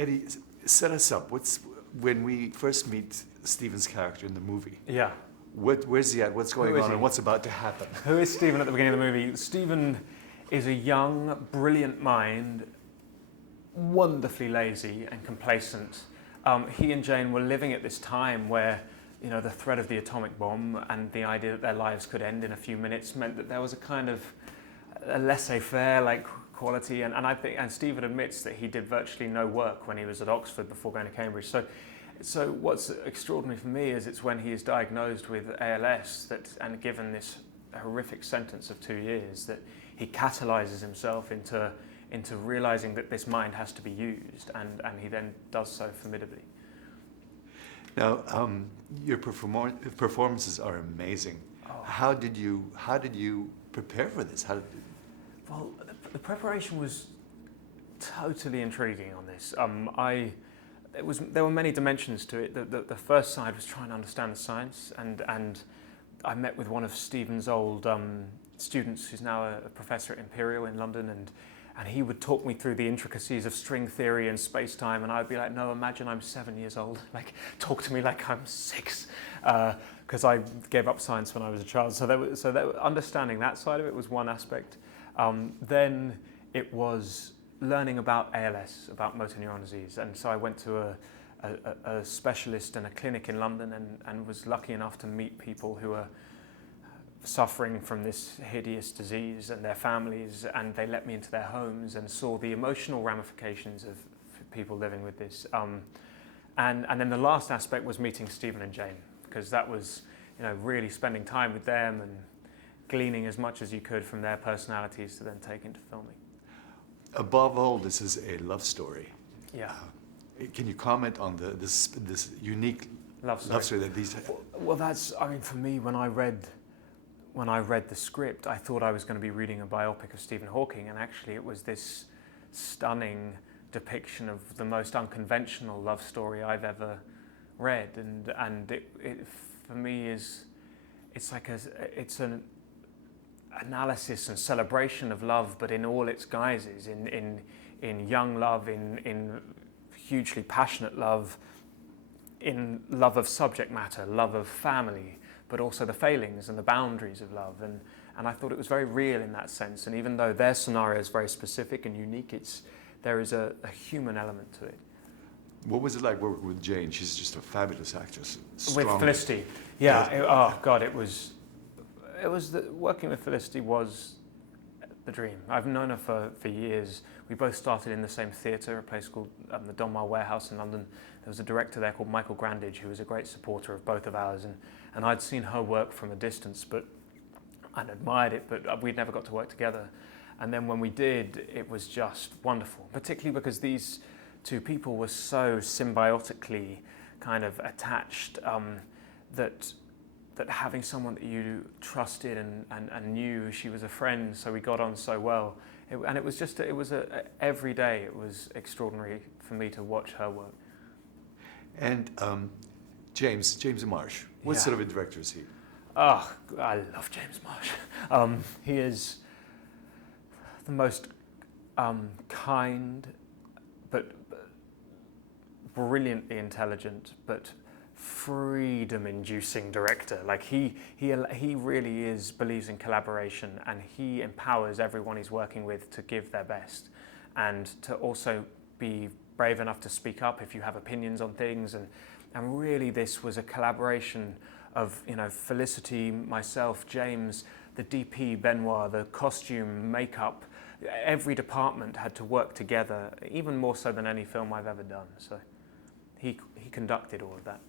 Eddie, set us up. When we first meet Stephen's character in the movie? Yeah. Where's he at? What's going on, and what's about to happen? Who is Stephen at the beginning of the movie? Stephen is a young, brilliant mind, wonderfully lazy and complacent. He and Jane were living at this time where, the threat of the atomic bomb and the idea that their lives could end in a few minutes meant that there was a kind of a laissez-faire quality, and Stephen admits that he did virtually no work when he was at Oxford before going to Cambridge. So what's extraordinary for me is it's when he is diagnosed with ALS and given this horrific sentence of 2 years that he catalyzes himself into realizing that this mind has to be used, and he then does so formidably. Now, your performances are amazing. Oh. How did you prepare for this? Well, the preparation was totally intriguing on this. There were many dimensions to it. The first side was trying to understand the science, and I met with one of Stephen's old students, who's now a professor at Imperial in London, and he would talk me through the intricacies of string theory and space-time, and I'd be like, no, imagine I'm 7 years old. Talk to me like I'm 6, because I gave up science when I was a child. So understanding that side of it was one aspect. Then it was learning about ALS, about motor neuron disease, and so I went to a specialist in a clinic in London and was lucky enough to meet people who are suffering from this hideous disease and their families, and they let me into their homes and saw the emotional ramifications of people living with this. And then the last aspect was meeting Stephen and Jane, because that was really spending time with them and gleaning as much as you could from their personalities to then take into filming. Above all, this is a love story. Yeah. Can you comment on this unique love story that these? Well, for me, when I read the script, I thought I was going to be reading a biopic of Stephen Hawking, and actually it was this stunning depiction of the most unconventional love story I've ever read, and it for me it's an analysis and celebration of love, but in all its guises, in young love, in hugely passionate love, in love of subject matter, love of family, but also the failings and the boundaries of love, and I thought it was very real in that sense. And even though their scenario is very specific and unique, there is a human element to it. What was it like working with Jane? She's just a fabulous actress. With Felicity, yeah. Working with Felicity was the dream. I've known her for years. We both started in the same theatre, a place called the Donmar Warehouse in London. There was a director there called Michael Grandage, who was a great supporter of both of ours, and I'd seen her work from a distance, but I'd admired it, but we'd never got to work together. And then when we did, it was just wonderful, particularly because these two people were so symbiotically kind of attached, that having someone that you trusted and knew, she was a friend, so we got on so well. Every day it was extraordinary for me to watch her work. And James Marsh, what sort of a director is he? Oh, I love James Marsh. He is the most kind, but brilliantly intelligent, but freedom-inducing director. He really believes in collaboration, and he empowers everyone he's working with to give their best, and to also be brave enough to speak up if you have opinions on things. And really, this was a collaboration of Felicity, myself, James, the DP Benoit, the costume, makeup. Every department had to work together, even more so than any film I've ever done. So he conducted all of that.